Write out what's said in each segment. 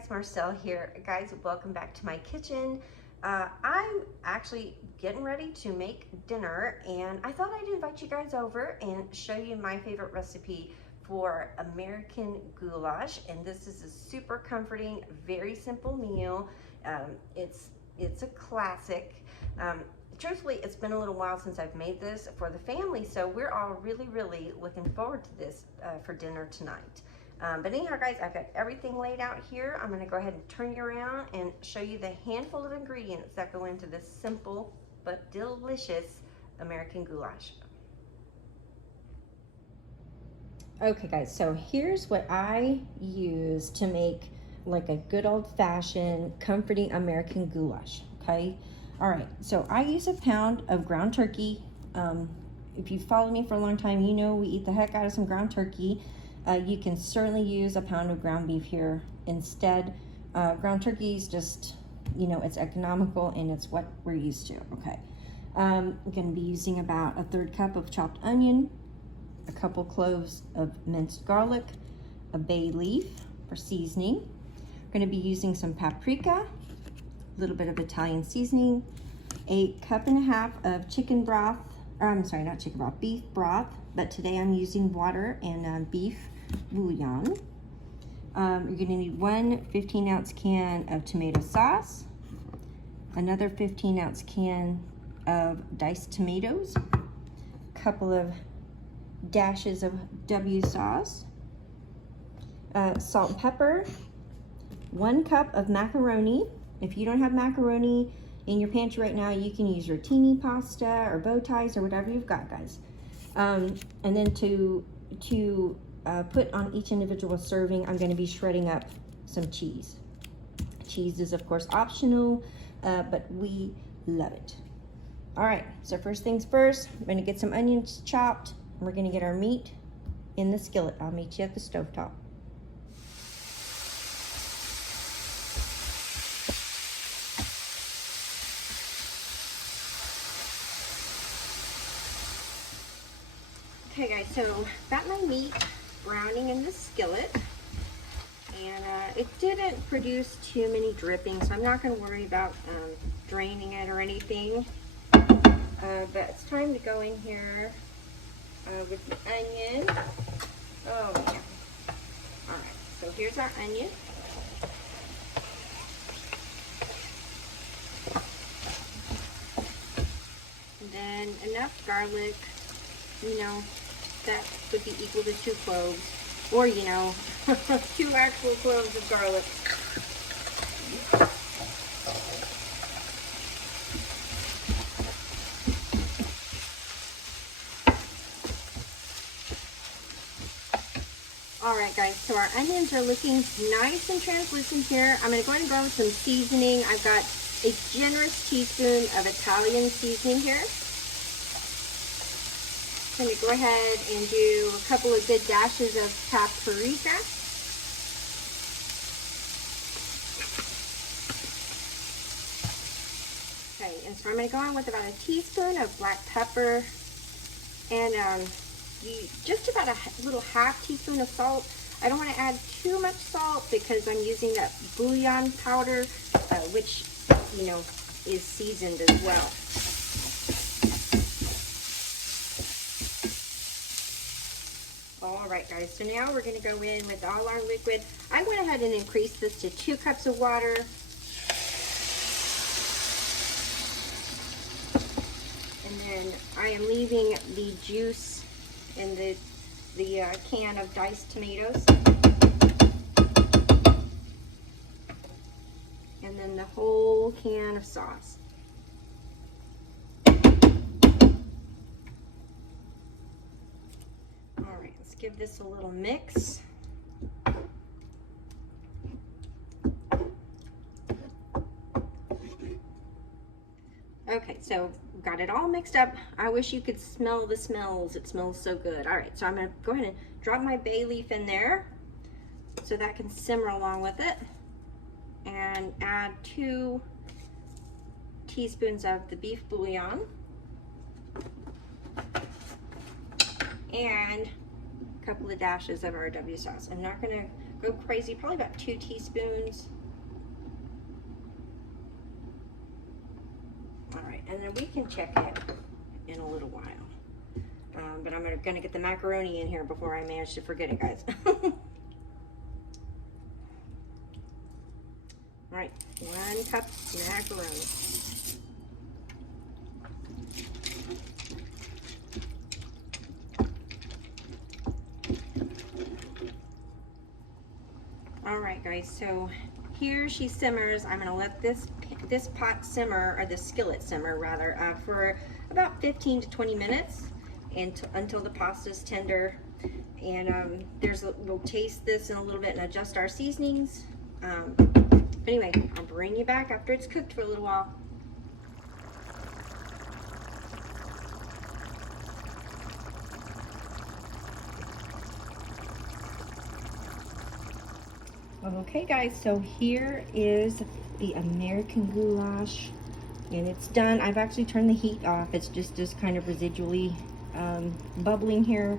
guys, Marcel here. Guys, welcome back to my kitchen. I'm actually getting ready to make dinner, and I thought I'd invite you guys over and show you my favorite recipe for American goulash. And this is a super comforting, very simple meal. It's a classic. Truthfully, it's been a little while since I've made this for the family, so we're all really looking forward to this for dinner tonight. But anyhow, guys, I've got everything laid out here. I'm going to go ahead and turn you around and show you the handful of ingredients that go into this simple but delicious American goulash. Okay, guys, so here's what I use to make like a good old-fashioned comforting American goulash. Okay, all right, so I use a pound of ground turkey. If you've followed me for a long time, you know we eat the heck out of some ground turkey. You can certainly use a pound of ground beef here instead. Ground turkey is just, you know, it's economical and it's what we're used to. Okay, I'm going to be using about a 1/3 cup of chopped onion, a couple cloves of minced garlic, a bay leaf for seasoning. I'm going to be using some paprika, a little bit of Italian seasoning, a 1.5 cups of chicken broth, or I'm sorry, not chicken broth, beef broth, but today I'm using water and beef bouillon. You're going to need one 15-ounce can of tomato sauce, another 15-ounce can of diced tomatoes, a couple of dashes of W sauce, salt and pepper, 1 cup of macaroni. If you don't have macaroni in your pantry right now, you can use rotini pasta or bow ties or whatever you've got, guys. And then to put on each individual serving, I'm going to be shredding up some cheese. Cheese is of course optional, but we love it. All right, so first things first, I'm going to get some onions chopped, and we're going to get our meat in the skillet. I'll meet you at the stovetop. Okay guys, so got my meat browning in the skillet, and it didn't produce too many drippings, so I'm not going to worry about draining it or anything. But it's time to go in here with the onion. Oh yeah. Alright, so here's our onion. And then enough garlic, you know, that would be equal to 2 cloves, or you know, 2 actual cloves of garlic. Alright guys, so our onions are looking nice and translucent here. I'm going to go ahead and go with some seasoning. I've got a generous teaspoon of Italian seasoning here. I'm going to go ahead and do a couple of good dashes of paprika. Okay, and so I'm going to go on with about a teaspoon of black pepper and just about a little 1/2 teaspoon of salt. I don't want to add too much salt because I'm using that bouillon powder, which, you know, is seasoned as well. Alright guys, so now we're going to go in with all our liquid. I went ahead and increased this to 2 cups of water. And then I am leaving the juice in the can of diced tomatoes. And then the whole can of sauce. Alright, let's give this a little mix. Okay, so got it all mixed up. I wish you could smell the smells. It smells so good. All right, so I'm going to go ahead and drop my bay leaf in there so that can simmer along with it, and add 2 teaspoons of the beef bouillon and a couple of dashes of our W sauce. I'm not going to go crazy, probably about 2 teaspoons. All right, and then we can check it in a little while. But I'm gonna get the macaroni in here before I manage to forget it, guys. All right, 1 cup macaroni. All right, guys, so here she simmers. I'm gonna let this pot simmer, or the skillet simmer rather, for about 15 to 20 minutes until the pasta's tender. And we'll taste this in a little bit and adjust our seasonings. Anyway, I'll bring you back after it's cooked for a little while. Okay guys, so here is the American goulash, and it's done. I've actually turned the heat off. It's just kind of residually bubbling here,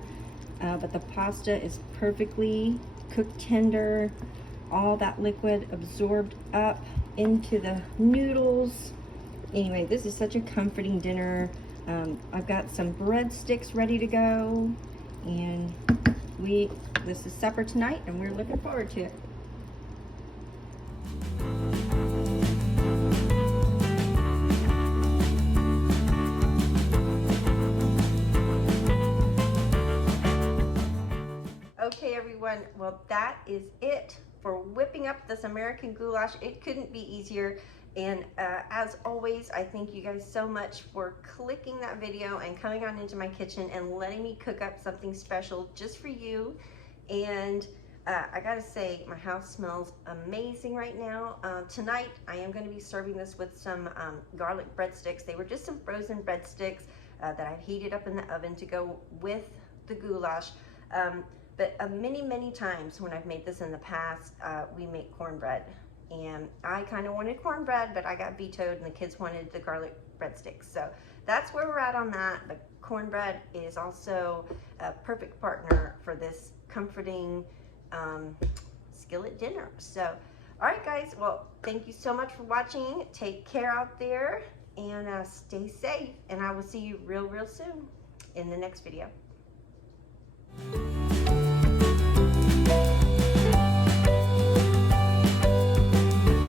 but the pasta is perfectly cooked tender. All that liquid absorbed up into the noodles. Anyway, this is such a comforting dinner. I've got some breadsticks ready to go, and this is supper tonight, and we're looking forward to it. Okay everyone, well that is it for whipping up this American goulash. It couldn't be easier, and as always, I thank you guys so much for clicking that video and coming on into my kitchen and letting me cook up something special just for you. And I gotta say, my house smells amazing right now. Tonight I am going to be serving this with some garlic breadsticks. They were just some frozen breadsticks that I've heated up in the oven to go with the goulash. But many times when I've made this in the past, we make cornbread. And I kind of wanted cornbread, but I got vetoed and the kids wanted the garlic breadsticks. So that's where we're at on that. The cornbread is also a perfect partner for this comforting skillet dinner. So, all right guys, well, thank you so much for watching. Take care out there, and stay safe. And I will see you real soon in the next video.